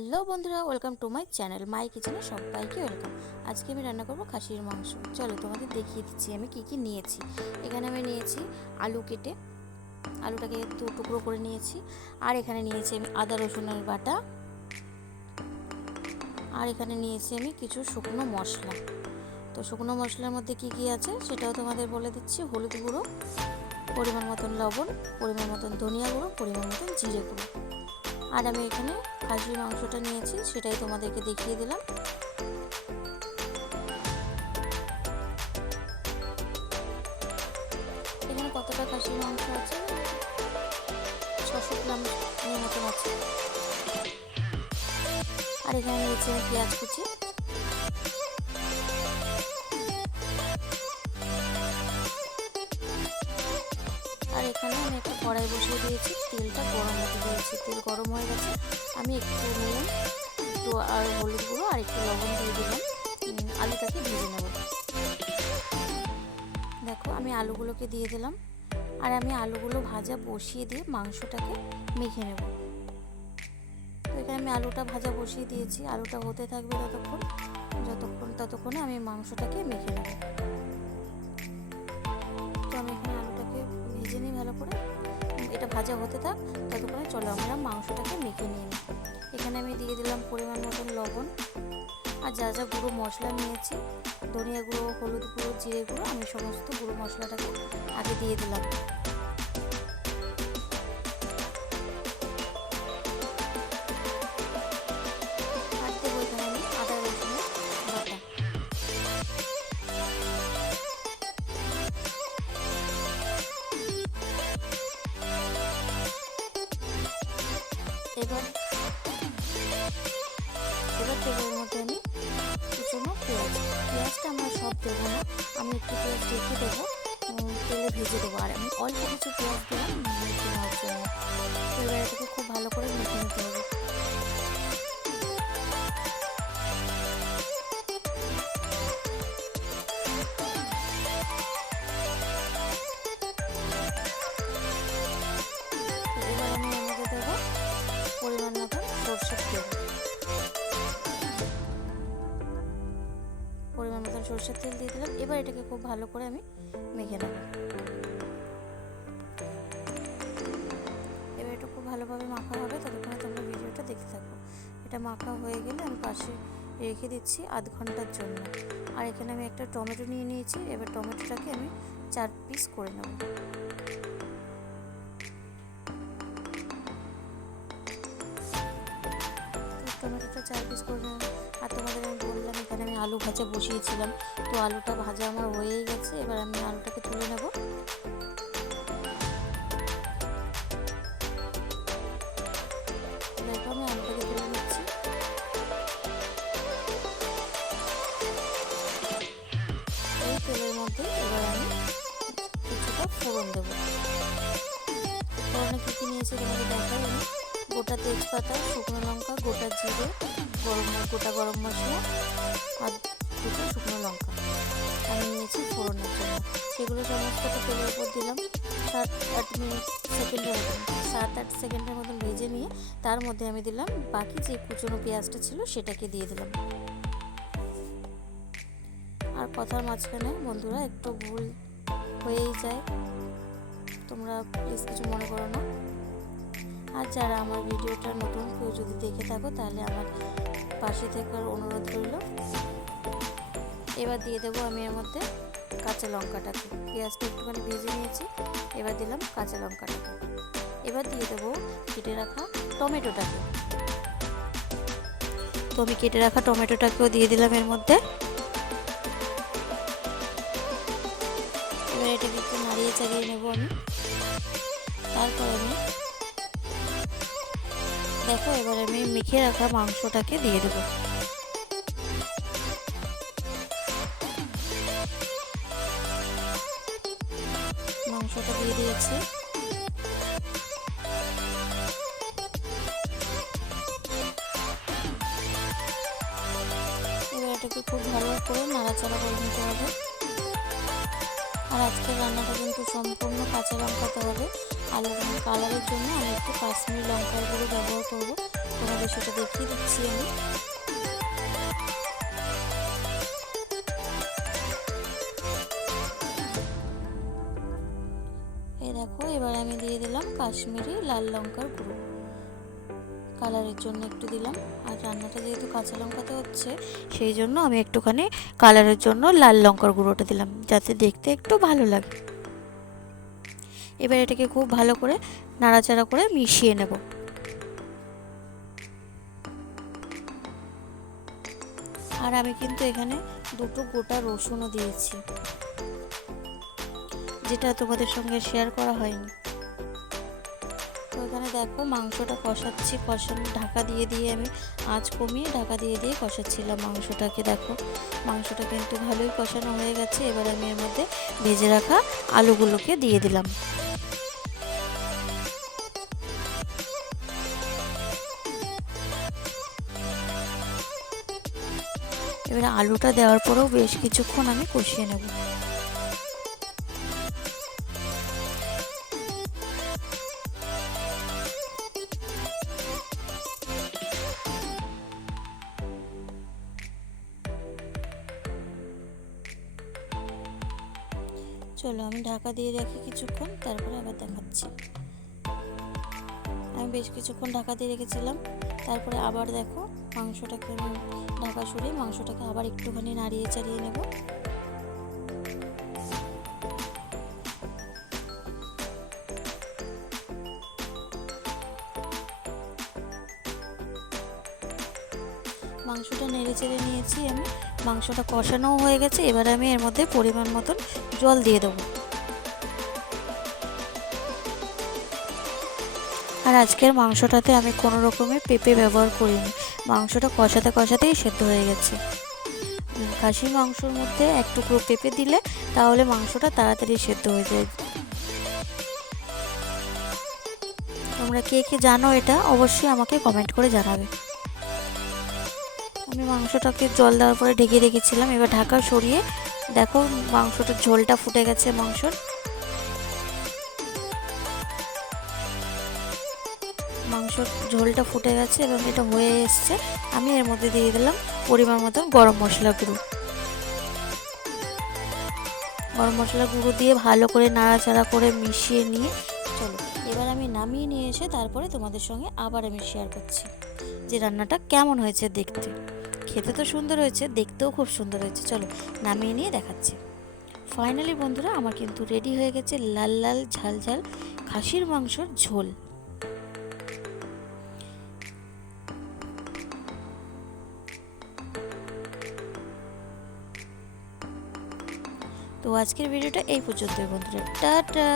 Hello বন্ধুরা, welcome to my channel, my কিচেনে সবাইকে ওয়েলকাম। আজকে আমি রান্না করব খাসির মাংস। চলো তোমাদের দেখিয়ে দিচ্ছি আমি কি কি নিয়েছি। এখানে আমি নিয়েছি আলু কেটে, আলুটাকে দু টুকরো করে নিয়েছি। আর এখানে নিয়েছি আমি আদা, রসুনের বাটা। আর এখানে নিয়েছি আমি কিছু শুকনো মশলা। তো শুকনো মশলার মধ্যে কি কি আছে সেটাও তোমাদের বলে দিচ্ছি। হলুদ গুঁড়ো, পরিমাণ মতন লবণ, পরিমাণ মতন ধনিয়া গুঁড়ো, পরিমাণ মতন জিরে গুঁড়ো। আর আমি এখানে খাসির মাংসটা নিয়েছি, সেটাই তোমাদেরকে দেখিয়ে দিলাম। এখানে কতটা খাসির মাংস আছে? ছশো গ্রাম মতন আছে। আর এখানে নিয়েছি পেঁয়াজ কুচি। আর এখানে আমি কড়াই বসিয়ে দিয়েছি, তেলটা গরম হতে দিয়েছি, তেল গরম হয়ে গেছে। আমি একটু নুন, একটু আর হলুদ গুঁড়ো আর একটু লবণ দিয়ে দিলাম। আলুটাকে ভেজে নেব। দেখো, আমি আলুগুলোকে দিয়ে দিলাম। আর আমি আলুগুলো ভাজা বসিয়ে দিয়ে মাংসটাকে মেখে নেব। তো এখানে আমি আলুটা ভাজা বসিয়ে দিয়েছি। আলুটা হতে থাকবে ততক্ষণ। যতক্ষণ, ততক্ষণে আমি মাংসটাকে মেখে নেব। তো আমি এখানে আলুটাকে ভেজে নিই ভালো করে। এটা ভাজা হতে থাক, ততক্ষণে চলো আমরা মাংসটাকে মেখে নিয়ে নিই। এখানে আমি দিয়ে দিলাম পরিমাণ মতন লবণ আর যা যা গুঁড়ো মশলা নিয়েছি, ধনিয়া গুঁড়ো, হলুদ গুঁড়ো, জিরে গুঁড়ো, আমি সমস্ত গুঁড়ো মশলাটাকে আগে দিয়ে দিলাম। এবার এবার তেলের মধ্যে আমি কুচনো পেঁয়াজ, পেঁয়াজটা আমরা সব দেবো না, আমি একটু পেঁয়াজ রেখে দেবো তেলে ভেজে দেবো। আর আমি অল্প কিছু পেঁয়াজ দিলাম জন্য এবার খুব ভালো করে মেখে নিতে হবে। পরিমাণ মতন সর্ষের তেল দিয়ে দিলাম। এবার এটাকে খুব ভালো করে আমি মেখে নেব। এবার এটা খুব ভালোভাবে মাখা হবে, ততক্ষণে তোমরা ভিডিওটা দেখতে থাকো। এটা মাখা হয়ে গেলে আমি পাশে রেখে দিচ্ছি আধ ঘণ্টার জন্য। আর এখানে আমি একটা টমেটো নিয়ে নিয়েছি, এবার টমেটোটাকে আমি চার পিস করে নেব। আলু ভাজা বসিয়েছিলাম। তো আলুটা ভাজা আমার হয়েই গেছে, এবার আমি আলুটাকে তুলে নেব। আমি আলুটাকে এই এবার আমি কিছুটা দেবো। আমি। গোটা তেজপাতা, শুকনো লঙ্কা, গোটা জিরে, গরম গোটা গরম মশলা আর দুটো শুকনো লঙ্কা। আমি নিয়েছি ফোড়নের জন্য। সেগুলো সমস্তটা তেলের উপর দিলাম। সাত আট মিনিট সেকেন্ডের মতন। সাত আট সেকেন্ডের মতন ভেজে নিয়ে তার মধ্যে আমি দিলাম বাকি যে কুচনো পেঁয়াজটা ছিল সেটাকে দিয়ে দিলাম। আর কথার মাঝখানে বন্ধুরা একটু ভুল হয়েই যায়। তোমরা প্লিজ কিছু মনে করো না। আর যারা আমার ভিডিওটা নতুন কেউ যদি দেখে থাকো তাহলে আমার পাশে থাকার অনুরোধ রইল। এবার দিয়ে দেবো আমি এর মধ্যে কাঁচা লঙ্কাটাকে পেঁয়াজটা একটুখানি ভেজে নিয়েছি, এবার দিলাম কাঁচা লঙ্কাটাকে। এবার দিয়ে দেবো কেটে রাখা টমেটোটাকে। তো আমি কেটে রাখা টমেটোটাকেও দিয়ে দিলাম এর মধ্যে। এবার এটাকে একটু নাড়িয়ে চাড়িয়ে নেব আমি। তারপর আমি দেখো এবার আমি মেখে রাখা মাংসটাকে দিয়ে দেবো। মাংসটা দিয়ে দিয়েছি। এটাকে খুব ভালো করে নাড়াচাড়া করে নিতে হবে। আর আজকের রান্নাটা কিন্তু সম্পূর্ণ কাঁচা লঙ্কাতে হবে। আলু কালারের জন্য আমি একটু কাশ্মীরি লঙ্কার গুঁড়ো ব্যবহার করব। তোমাদের সেটা দেখিয়ে দিচ্ছি আমি। এবার আমি দিয়ে দিলাম কাশ্মীরি লাল লঙ্কার গুঁড়ো। কালারের জন্য একটু দিলাম। আর রান্নাটা যেহেতু কাঁচা লঙ্কাতে হচ্ছে, সেই জন্য আমি একটুখানি কালারের জন্য লাল লঙ্কার গুঁড়োটা দিলাম, যাতে দেখতে একটু ভালো লাগে। এবার এটাকে খুব ভালো করে নাড়াচাড়া করে মিশিয়ে নেব। আর আমি কিন্তু এখানে দুটো গোটা রসুনও দিয়েছি। যেটা তোমাদের সঙ্গে শেয়ার করা হয়নি। তো এখানে দেখো, মাংসটা কষাচ্ছি, কষানো, ঢাকা দিয়ে দিয়ে আমি আঁচ কমিয়ে ঢাকা দিয়ে দিয়ে কষাচ্ছিলাম মাংসটাকে, দেখো। মাংসটা কিন্তু ভালোই কষানো হয়ে গেছে, এবার আমি এর মধ্যে ভেজে রাখা আলুগুলোকে দিয়ে দিলাম। এবারে আলুটা দেওয়ার পরেও বেশ কিছুক্ষণ আমি কষিয়ে নেব। চলো আমি ঢাকা দিয়ে রাখি কিছুক্ষণ, তারপরে আবার দেখাচ্ছি। আমি বেশ কিছুক্ষণ ঢাকা দিয়ে রেখেছিলাম, তারপরে আবার দেখো মাংসটাকে আমি ঢাকা সরিয়ে মাংসটাকে আবার একটুখানি নাড়িয়ে চাড়িয়ে নেব। মাংসটা নেড়ে চেড়ে নিয়েছি আমি, মাংসটা কষানোও হয়ে গেছে, এবার আমি এর মধ্যে পরিমাণ মতন জল দিয়ে দেবো। আর আজকের মাংসটাতে আমি কোনো রকমের পেঁপে ব্যবহার করিনি। মাংসটা কষাতে কষাতেই সেদ্ধ হয়ে গেছে। খাসি মাংসর মধ্যে এক টুকরো পেঁপে দিলে তাহলে মাংসটা তাড়াতাড়ি সেদ্ধ হয়ে যায়। তোমরা কে কে জানো এটা, অবশ্যই আমাকে কমেন্ট করে জানাবে। আমি মাংসটাকে জল দেওয়ার পরে ঢেকে রেখেছিলাম, এবার ঢাকা সরিয়ে দেখো, মাংসটার ঝোলটা ফুটে গেছে মাংসর। মাংসর ঝোলটা ফুটে গেছে এবং এটা হয়ে এসছে। আমি এর মধ্যে দিয়ে দিলাম পরিমাণ মতন গরম মশলা গুঁড়ো। গরম মশলা গুঁড়ো দিয়ে ভালো করে নাড়াচাড়া করে মিশিয়ে নিয়ে চলো, এবার আমি নামিয়ে নিয়ে এসে তারপরে তোমাদের সঙ্গে আবার আমি শেয়ার করছি যে রান্নাটা কেমন হয়েছে দেখতে। খেতে তো সুন্দর হয়েছে, দেখতেও খুব সুন্দর হয়েছে। চলো নামিয়ে নিয়ে দেখাচ্ছি। ফাইনালি বন্ধুরা, আমার কিন্তু রেডি হয়ে গেছে লাল লাল ঝাল ঝাল খাসির মাংসর ঝোল। তো আজকের ভিডিওটা এই পর্যন্তই বন্ধুরা। টাটা!